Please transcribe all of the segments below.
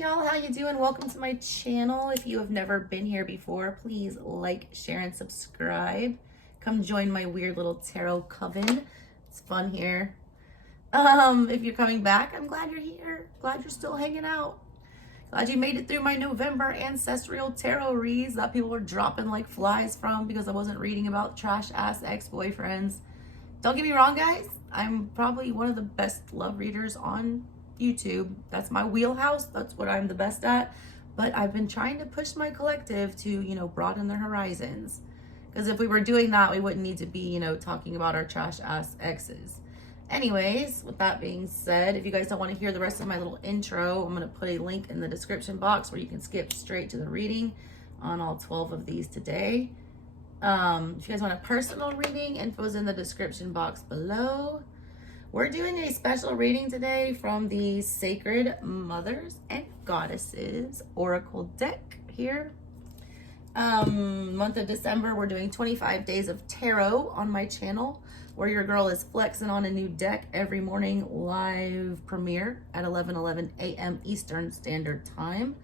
y'all, how you doing? Welcome to my channel. If you have never been here before, please like, share, and subscribe. Come join my weird little tarot coven. It's fun here. If you're coming back, I'm glad you're here. Glad you're still hanging out. Glad you made it through my November ancestral tarot reads that people were dropping like flies from because I wasn't reading about trash ass ex-boyfriends. Don't get me wrong, guys. I'm probably one of the best love readers on YouTube. That's my wheelhouse. That's what I'm the best at. But I've been trying to push my collective to, broaden their horizons. Because if we were doing that, we wouldn't need to be, talking about our trash ass exes. Anyways, with that being said, if you guys don't want to hear the rest of my little intro, I'm going to put a link in the description box where you can skip straight to the reading on all 12 of these today. If you guys want a personal reading, info's in the description box below. We're doing a special reading today from the Sacred Mothers and Goddesses Oracle deck here. Month of December, we're doing 25 days of tarot on my channel, where your girl is flexing on a new deck every morning, live premiere at 11:11 a.m. Eastern Standard Time.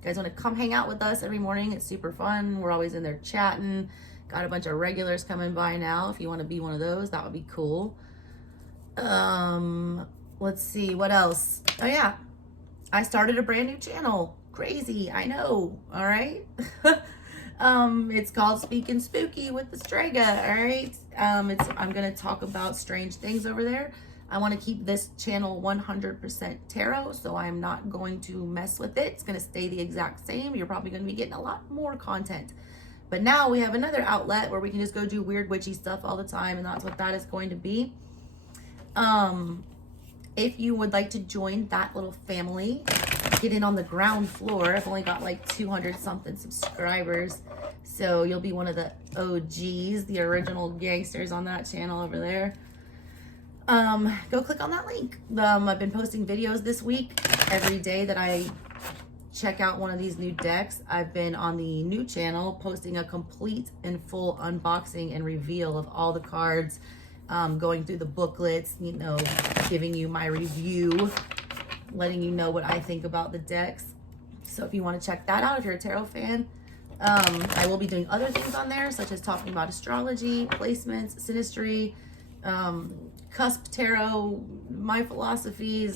If you guys want to come hang out with us every morning, it's super fun. We're always in there chatting. Got a bunch of regulars coming by now. If you want to be one of those, that would be cool. Let's see what else. Oh yeah, I started a brand new channel. Crazy, I know. All right. It's called Speaking Spooky with the Strega. All right. I'm gonna talk about strange things over there. I want to keep this channel 100% tarot, so I'm not going to mess with it. It's gonna stay the exact same. You're probably gonna be getting a lot more content. But now we have another outlet where we can just go do weird witchy stuff all the time, and that's what that is going to be. If you would like to join that little family, get in on the ground floor. I've only got like 200 something subscribers, so you'll be one of the OGs, the original gangsters on that channel over there. Go click on that link. I've been posting videos this week. Every day that I check out one of these new decks, I've been on the new channel posting a complete and full unboxing and reveal of all the cards, going through the booklets, giving you my review, letting you know what I think about the decks. So if you want to check that out, if you're a tarot fan, I will be doing other things on there, such as talking about astrology, placements, synastry, cusp tarot, my philosophies,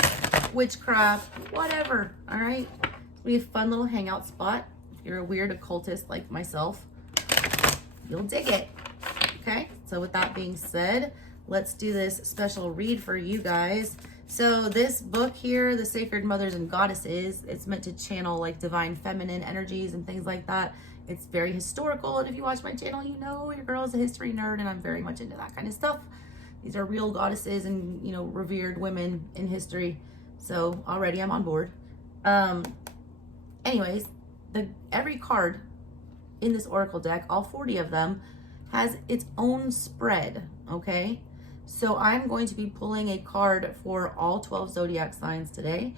witchcraft, whatever. All right. It'll be a fun little hangout spot. If you're a weird occultist like myself, you'll dig it. Okay. So with that being said, let's do this special read for you guys. So this book here, The Sacred Mothers and Goddesses, it's meant to channel like divine feminine energies and things like that. It's very historical, and if you watch my channel, you know your girl is a history nerd, and I'm very much into that kind of stuff. These are real goddesses and, revered women in history. So already I'm on board. Anyways, every card in this oracle deck, all 40 of them, has its own spread, okay? So I'm going to be pulling a card for all 12 zodiac signs today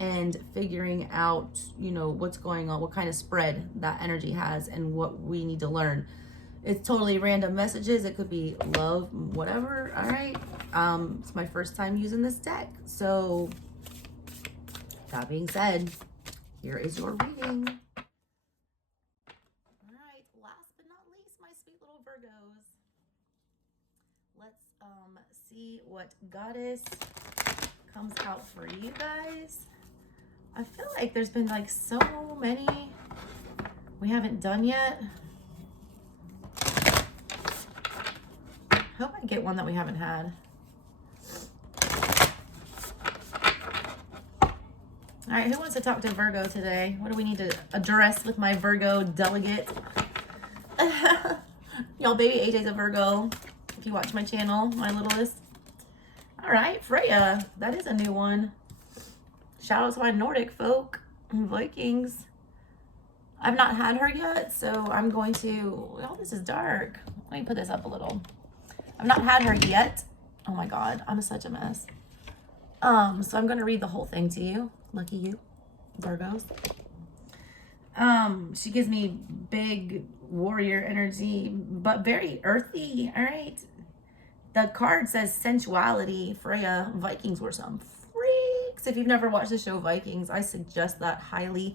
and figuring out, what's going on, what kind of spread that energy has and what we need to learn. It's totally random messages. It could be love, whatever. All right. It's my first time using this deck. So that being said, here is your reading. All right. Last but not least, my sweet little Virgos. Let's see what goddess comes out for you guys. I feel like there's been like so many we haven't done yet. Hope I get one that we haven't had. All right, who wants to talk to Virgo today? What do we need to address with my Virgo delegate? Y'all, baby AJ's a Virgo. If you watch my channel, my littlest. All right, Freya, that is a new one. Shout out to my Nordic folk, Vikings. I've not had her yet, so I'm going to, oh, this is dark. Let me put this up a little. I've not had her yet. Oh my God, I'm such a mess. So I'm going to read the whole thing to you. Lucky you, Virgos. She gives me big warrior energy, but very earthy. All right. The card says sensuality. Freya, Vikings were some freaks. So if you've never watched the show Vikings, I suggest that highly.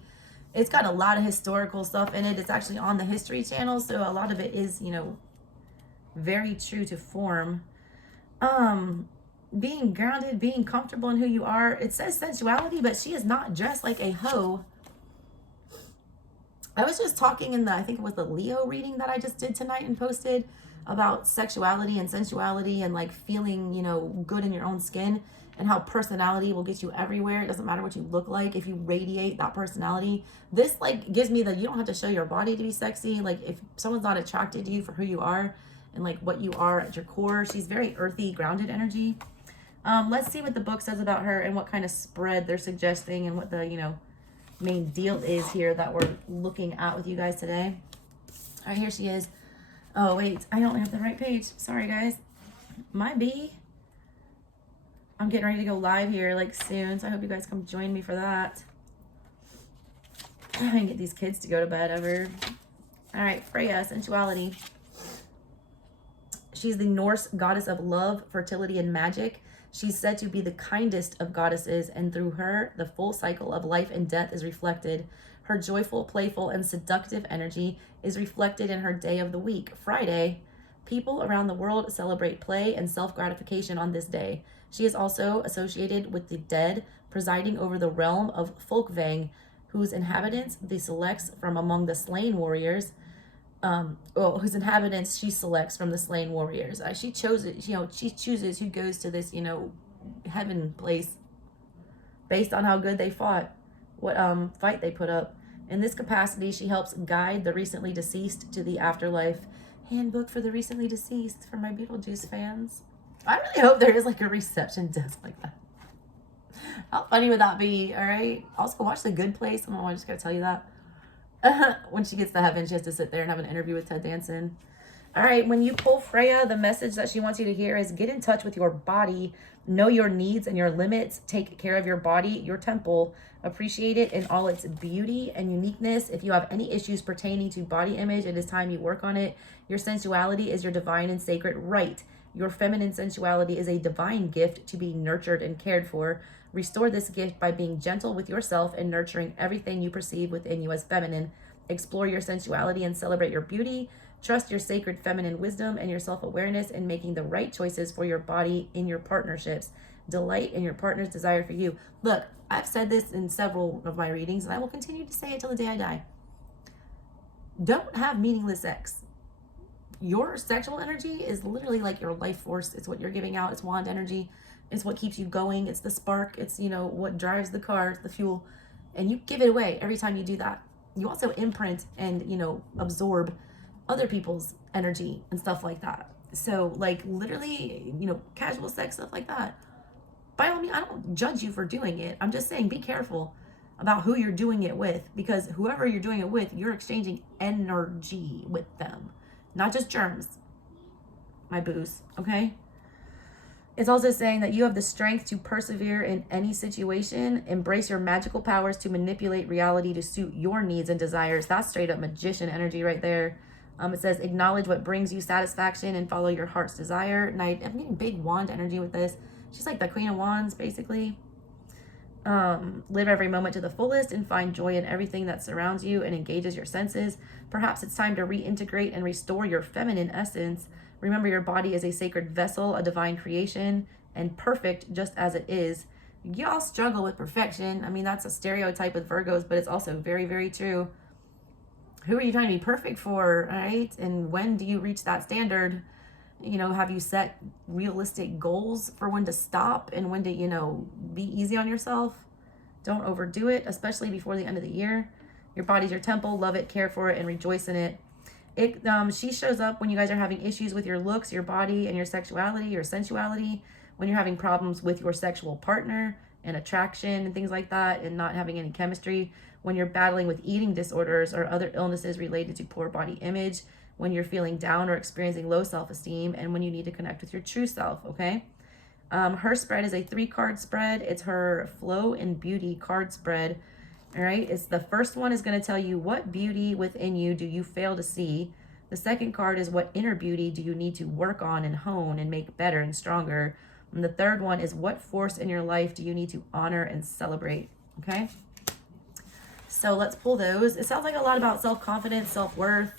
It's got a lot of historical stuff in it. It's actually on the History Channel, so a lot of it is, you know, very true to form. Being grounded, being comfortable in who you are. It says sensuality, but she is not dressed like a hoe. I was just talking in the, I think it was the Leo reading that I just did tonight and posted about sexuality and sensuality and like feeling, you know, good in your own skin, and how personality will get you everywhere. It doesn't matter what you look like if you radiate that personality. This like gives me the, you don't have to show your body to be sexy. Like if someone's not attracted to you for who you are and like what you are at your core, she's very earthy, grounded energy. Let's see what the book says about her and what kind of spread they're suggesting and what the, you know, main deal is here that we're looking at with you guys today. All right, here she is. Oh, wait, I don't have the right page. Sorry, guys. My bee. I'm getting ready to go live here like soon, so I hope you guys come join me for that. I can get these kids to go to bed ever. All right, Freya, sensuality. She's the Norse goddess of love, fertility, and magic. She's said to be the kindest of goddesses, and through her, the full cycle of life and death is reflected. Her joyful, playful, and seductive energy is reflected in her day of the week, Friday. People around the world celebrate play and self-gratification on this day. She is also associated with the dead, presiding over the realm of Folkvang, whose inhabitants she selects from among the slain warriors. Whose inhabitants she selects from the slain warriors. She chooses, you know, she chooses who goes to this, you know, heaven place based on how good they fought, what fight they put up. In this capacity, she helps guide the recently deceased to the afterlife. Handbook for the recently deceased for my Beetlejuice fans. I really hope there is like a reception desk like that. How funny would that be? All right. Also, watch The Good Place. I just gotta tell you that. When she gets to heaven, she has to sit there and have an interview with Ted Danson. All right, when you pull Freya, the message that she wants you to hear is get in touch with your body, know your needs and your limits, take care of your body, your temple, appreciate it in all its beauty and uniqueness. If you have any issues pertaining to body image, it is time you work on it. Your sensuality is your divine and sacred right. Your feminine sensuality is a divine gift to be nurtured and cared for. Restore this gift by being gentle with yourself and nurturing everything you perceive within you as feminine. Explore your sensuality and celebrate your beauty. Trust your sacred feminine wisdom and your self-awareness in making the right choices for your body in your partnerships. Delight in your partner's desire for you. Look, I've said this in several of my readings, and I will continue to say it till the day I die. Don't have meaningless sex. Your sexual energy is literally like your life force. It's what you're giving out. It's wand energy. It's what keeps you going. It's the spark. It's, you know, what drives the car, the fuel. And you give it away every time you do that. You also imprint and, you know, absorb other people's energy and stuff like that. So, like, literally, you know, casual sex, stuff like that. By all means, I don't judge you for doing it. I'm just saying be careful about who you're doing it with, because whoever you're doing it with, you're exchanging energy with them, not just germs, my boos, okay? It's also saying that you have the strength to persevere in any situation. Embrace your magical powers to manipulate reality to suit your needs and desires. That's straight up magician energy right there. It says acknowledge what brings you satisfaction and follow your heart's desire. And I'm getting big wand energy with this. She's like the Queen of Wands, basically. Live every moment to the fullest and find joy in everything that surrounds you and engages your senses. Perhaps it's time to reintegrate and restore your feminine essence. Remember, your body is a sacred vessel, a divine creation, and perfect just as it is. Y'all struggle with perfection. I mean, that's a stereotype with Virgos, but it's also very, very true. Who are you trying to be perfect for, all right? And when do you reach that standard? You know, have you set realistic goals for when to stop and when to, you know, be easy on yourself? Don't overdo it, especially before the end of the year. Your body's your temple. Love it, care for it, and rejoice in it. She shows up when you guys are having issues with your looks, your body, and your sexuality, your sensuality, when you're having problems with your sexual partner and attraction and things like that, and not having any chemistry, when you're battling with eating disorders or other illnesses related to poor body image, when you're feeling down or experiencing low self-esteem, and when you need to connect with your true self, okay? Her spread is a 3-card spread. It's her Flow and Beauty card spread. All right, it's the first one is going to tell you what beauty within you do you fail to see. The second card is what inner beauty do you need to work on and hone and make better and stronger. And the third one is, what force in your life do you need to honor and celebrate? Okay. So let's pull those. It sounds like a lot about self-confidence, self-worth,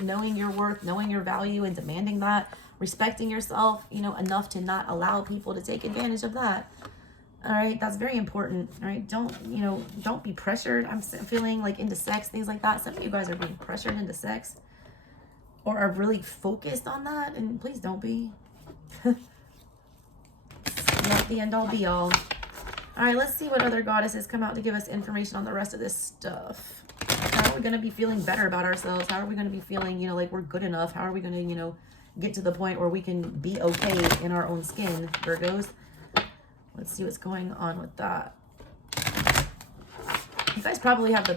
knowing your worth, knowing your value and demanding that, respecting yourself, enough to not allow people to take advantage of that. All right, that's very important. All right, don't be pressured. I'm feeling like into sex, things like that. Some of you guys are being pressured into sex or are really focused on that, and please don't be. Not the end all be all. All right, let's see what other goddesses come out to give us information on the rest of this stuff. How are we going to be feeling better about ourselves? How are we going to be feeling, like we're good enough? How are we going to, get to the point where we can be okay in our own skin, Virgos? Let's see what's going on with that. You guys probably have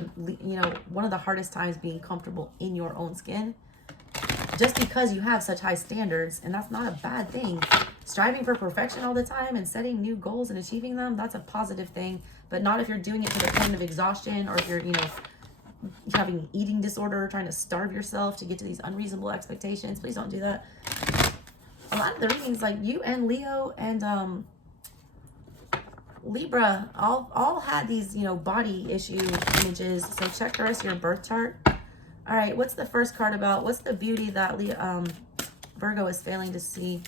one of the hardest times being comfortable in your own skin, just because you have such high standards, and that's not a bad thing. Striving for perfection all the time and setting new goals and achieving them, that's a positive thing, but not if you're doing it to the point of exhaustion, or if you're, having an eating disorder, trying to starve yourself to get to these unreasonable expectations. Please don't do that. A lot of the readings, like you and Leo and Libra, all had these, body issue images. So check the rest of your birth chart. All right, what's the first card about? What's the beauty that Virgo is failing to see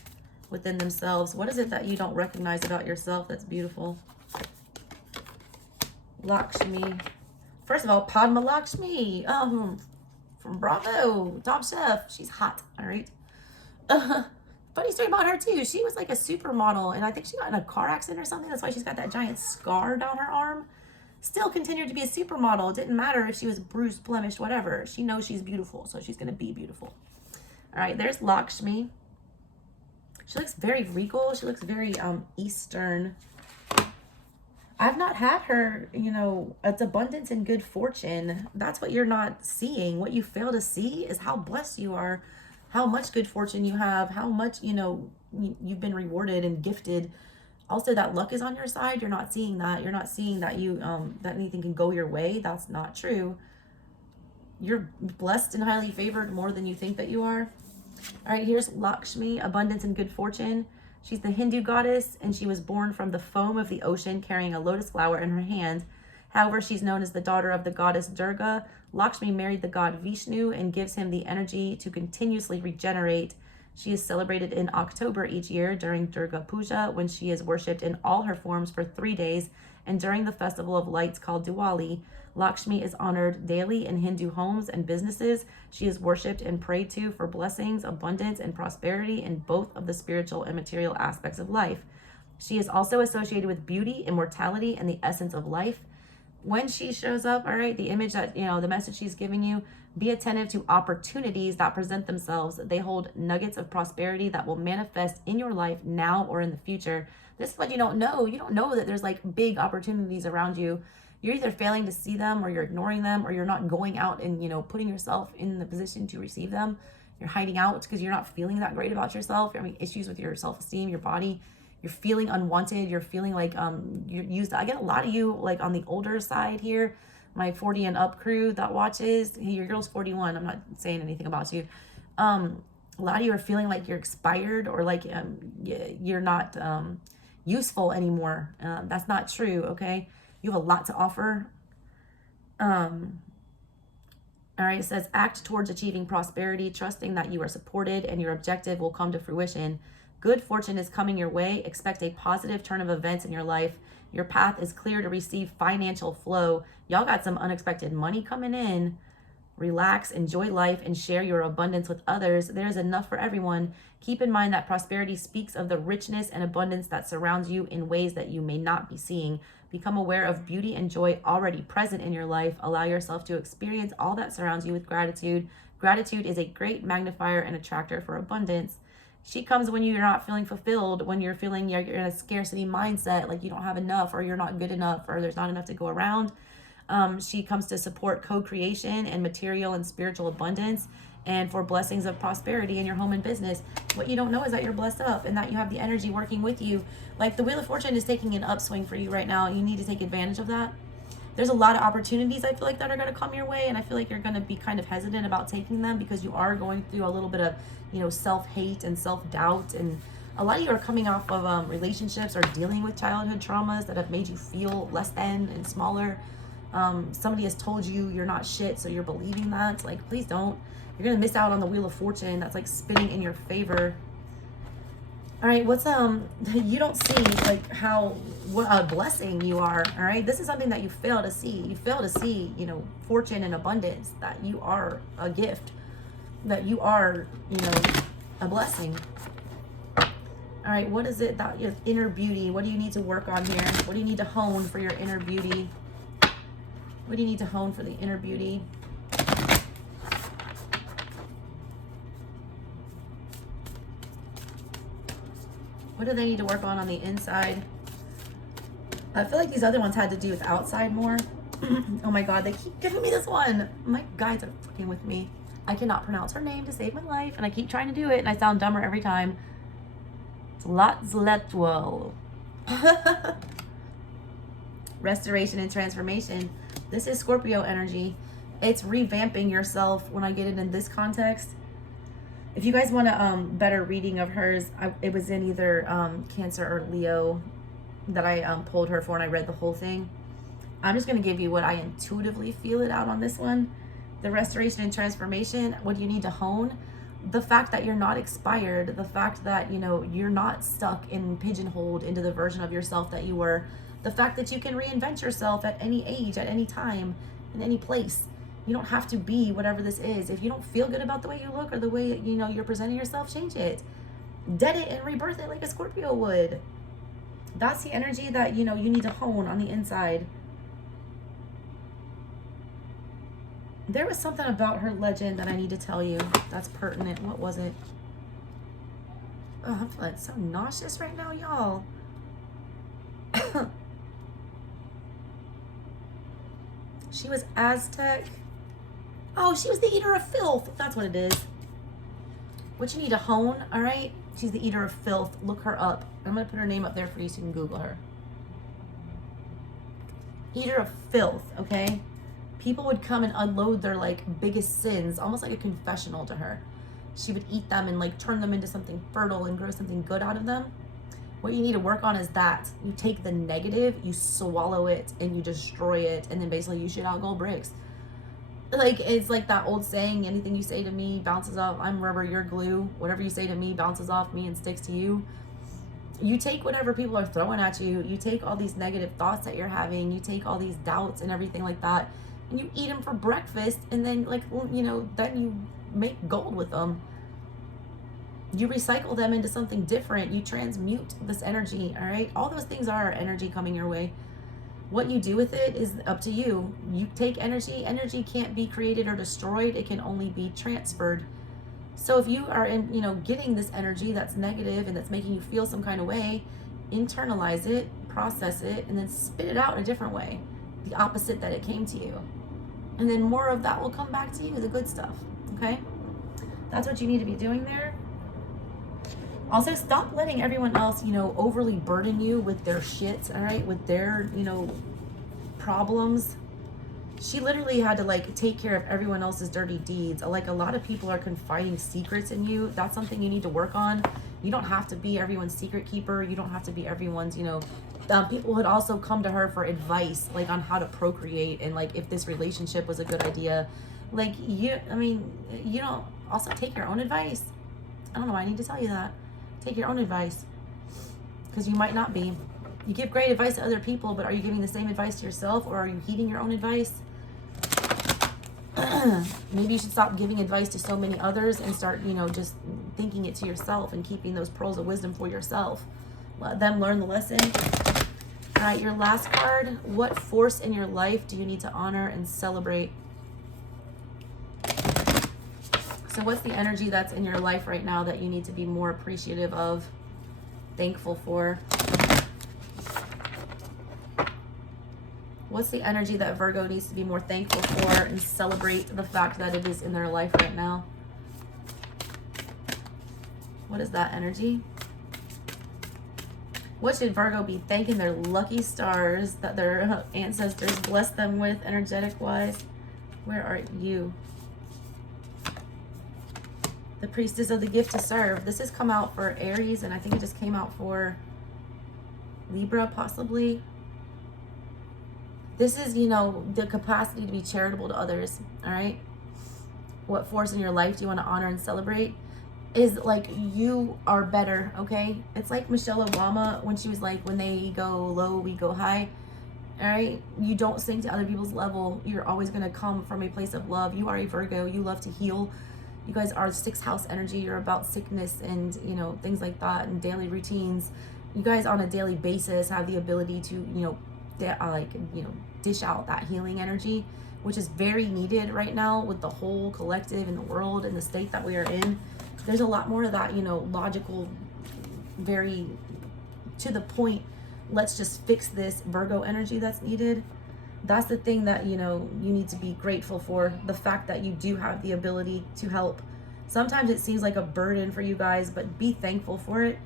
within themselves? What is it that you don't recognize about yourself that's beautiful? Lakshmi. First of all, Padma Lakshmi, from Bravo, Top Chef. She's hot, all right? Funny story about her, too. She was like a supermodel, and I think she got in a car accident or something. That's why she's got that giant scar down her arm. Still continued to be a supermodel. It didn't matter if she was bruised, blemished, whatever. She knows she's beautiful, so she's going to be beautiful. All right, there's Lakshmi. She looks very regal. She looks very Eastern. I've not had her, it's abundance and good fortune. That's what you're not seeing. What you fail to see is how blessed you are, how much good fortune you have, how much, you've been rewarded and gifted. Also, that luck is on your side. You're not seeing that. You're not seeing that that anything can go your way. That's not true. You're blessed and highly favored more than you think that you are. All right, here's Lakshmi, abundance and good fortune. She's the Hindu goddess, and she was born from the foam of the ocean carrying a lotus flower in her hand. However, she's known as the daughter of the goddess Durga. Lakshmi married the god Vishnu and gives him the energy to continuously regenerate. She is celebrated in October each year during Durga Puja, when she is worshipped in all her forms for 3 days, and during the festival of lights called Diwali. Lakshmi is honored daily in Hindu homes and businesses. She is worshipped and prayed to for blessings, abundance, and prosperity in both of the spiritual and material aspects of life. She is also associated with beauty, immortality, and the essence of life. When she shows up, all right, the image that, the message she's giving you, be attentive to opportunities that present themselves. They hold nuggets of prosperity that will manifest in your life now or in the future. This is what you don't know. You don't know that there's like big opportunities around you. You're either failing to see them, or you're ignoring them, or you're not going out and, putting yourself in the position to receive them. You're hiding out because you're not feeling that great about yourself. You're having issues with your self-esteem, your body. You're feeling unwanted. You're feeling like you're used. I get a lot of you like on the older side here. My 40 and up crew that watches. Hey, your girl's 41. I'm not saying anything about you. A lot of you are feeling like you're expired, or like you're not useful anymore. That's not true, okay? You have a lot to offer. All right, it says, act towards achieving prosperity, trusting that you are supported and your objective will come to fruition. Good fortune is coming your way. Expect a positive turn of events in your life. Your path is clear to receive financial flow. Y'all got some unexpected money coming in. Relax, enjoy life, and share your abundance with others. There is enough for everyone. Keep in mind that prosperity speaks of the richness and abundance that surrounds you in ways that you may not be seeing. Become aware of beauty and joy already present in your life. Allow yourself to experience all that surrounds you with gratitude. Gratitude is a great magnifier and attractor for abundance. She comes when you're not feeling fulfilled, when you're feeling you're in a scarcity mindset, like you don't have enough, or you're not good enough, or there's not enough to go around. She comes to support co-creation and material and spiritual abundance, and for blessings of prosperity in your home and business. What you don't know is that you're blessed up and that you have the energy working with you. Like the Wheel of Fortune is taking an upswing for you right now, and you need to take advantage of that. There's a lot of opportunities, I feel like, that are going to come your way, and I feel like you're going to be kind of hesitant about taking them because you are going through a little bit of, self-hate and self-doubt, and A lot of you are coming off of relationships or dealing with childhood traumas that have made you feel less than and smaller. Somebody has told you you're not shit, so you're believing that. Like, please don't. You're gonna miss out on the Wheel of Fortune that's like spinning in your favor. All right, what's you don't see like what a blessing you are. All right, this is something that you fail to see. You fail to see, you know, fortune and abundance, that you are a gift, that you are, you know, a blessing. All right, what is it that your inner beauty? What do you need to work on here? What do you need to hone for your inner beauty? What do you need to hone for the inner beauty? What do they need to work on the inside? I feel like these other ones had to do with outside more. Oh my God, they keep giving me this one. My guides are fucking with me. I cannot pronounce her name to save my life, and I keep trying to do it, and I sound dumber every time. Zlatwell. Restoration and transformation. This is Scorpio energy. It's revamping yourself when I get it in this context. If you guys want a better reading of hers, it was in either Cancer or Leo that I pulled her for, and I read the whole thing. I'm just going to give you what I intuitively feel it out on this one. The restoration and transformation, what do you need to hone? The fact that you're not expired, the fact that, you know, you're not stuck and pigeonholed into the version of yourself that you were, the fact that you can reinvent yourself at any age, at any time, in any place. You don't have to be whatever this is. If you don't feel good about the way you look or the way, you know, you're presenting yourself, change it. Dead it and rebirth it like a Scorpio would. That's the energy that, you know, you need to hone on the inside. There was something about her legend that I need to tell you that's pertinent. What was it? Oh, I'm feeling so nauseous right now, y'all. She was Aztec. Oh, she was the eater of filth. That's what it is. What you need to hone, all right? She's the eater of filth. Look her up. I'm going to put her name up there for you so you can Google her. Eater of filth, okay? People would come and unload their like biggest sins, almost like a confessional to her. She would eat them and like turn them into something fertile and grow something good out of them. What you need to work on is that you take the negative, you swallow it, and you destroy it, and then basically you shit out gold bricks. Like, it's like that old saying, anything you say to me bounces off. I'm rubber, you're glue. Whatever you say to me bounces off me and sticks to you. You take whatever people are throwing at you. You take all these negative thoughts that you're having. You take all these doubts and everything like that, and you eat them for breakfast, and then, like, you know, then you make gold with them. You recycle them into something different. You transmute this energy, all right? All those things are energy coming your way. What you do with it is up to you. You take energy. Energy can't be created or destroyed. It can only be transferred. So if you are in, you know, getting this energy that's negative and that's making you feel some kind of way, internalize it, process it, and then spit it out in a different way, the opposite that it came to you. And then more of that will come back to you, the good stuff, okay? That's what you need to be doing there. Also, stop letting everyone else, you know, overly burden you with their shit, all right? With their, you know, problems. She literally had to, like, take care of everyone else's dirty deeds. Like, a lot of people are confiding secrets in you. That's something you need to work on. You don't have to be everyone's secret keeper. You don't have to be everyone's, you know... people would also come to her for advice, like, on how to procreate and, like, if this relationship was a good idea. Like, you don't... Also, take your own advice. I don't know why I need to tell you that. Take your own advice, because you might not be. You give great advice to other people, but are you giving the same advice to yourself, or are you heeding your own advice? Maybe you should stop giving advice to so many others and start, you know, just thinking it to yourself and keeping those pearls of wisdom for yourself. Let them learn the lesson. All right, your last card. What force in your life do you need to honor and celebrate? So what's the energy that's in your life right now that you need to be more appreciative of, thankful for? What's the energy that Virgo needs to be more thankful for and celebrate the fact that it is in their life right now? What is that energy? What should Virgo be thanking their lucky stars that their ancestors blessed them with energetic-wise? Where are you? The Priestess of the Gift to Serve. This has come out for Aries, and I think it just came out for Libra, possibly. This is, you know, the capacity to be charitable to others, all right? What force in your life do you want to honor and celebrate? Is like, you are better, okay? It's like Michelle Obama when she was like, when they go low, we go high, all right? You don't sink to other people's level. You're always going to come from a place of love. You are a Virgo. You love to heal. You guys are 6th house energy. You're about sickness and, you know, things like that, and daily routines. You guys on a daily basis have the ability to, you know, dish out that healing energy, which is very needed right now with the whole collective in the world and the state that we are in. There's a lot more of that, you know, logical, very to the point, let's just fix this Virgo energy that's needed. That's the thing that, you know, you need to be grateful for, the fact that you do have the ability to help. Sometimes it seems like a burden for you guys, but be thankful for it.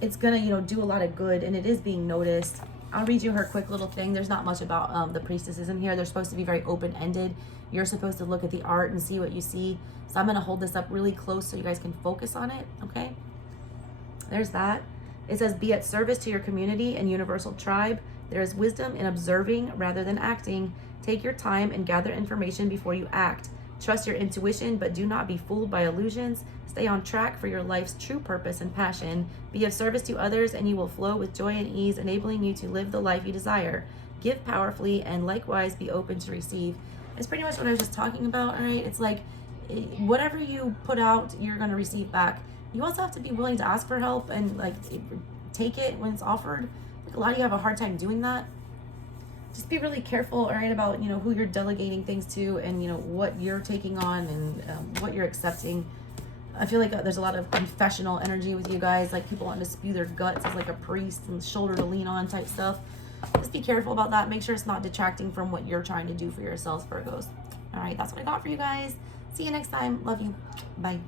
It's gonna, you know, do a lot of good, and it is being noticed. I'll read you her quick little thing. There's not much about the priestesses in here. They're supposed to be very open-ended. You're supposed to look at the art and see what you see. So I'm gonna hold this up really close so you guys can focus on it, okay? There's that. It says, be at service to your community and universal tribe. There is wisdom in observing rather than acting. Take your time and gather information before you act. Trust your intuition, but do not be fooled by illusions. Stay on track for your life's true purpose and passion. Be of service to others, and you will flow with joy and ease, enabling you to live the life you desire. Give powerfully, and likewise be open to receive. It's pretty much what I was just talking about, all right? It's like, whatever you put out, you're going to receive back. You also have to be willing to ask for help and, like, take it when it's offered. Like, a lot of you have a hard time doing that. Just be really careful, all right, about, you know, who you're delegating things to, and, you know, what you're taking on, and what you're accepting. I feel like there's a lot of confessional energy with you guys, like people wanting to spew their guts as like a priest and shoulder to lean on type stuff. Just be careful about that. Make sure it's not detracting from what you're trying to do for yourselves, Virgos. All right, that's what I got for you guys. See you next time. Love you. Bye.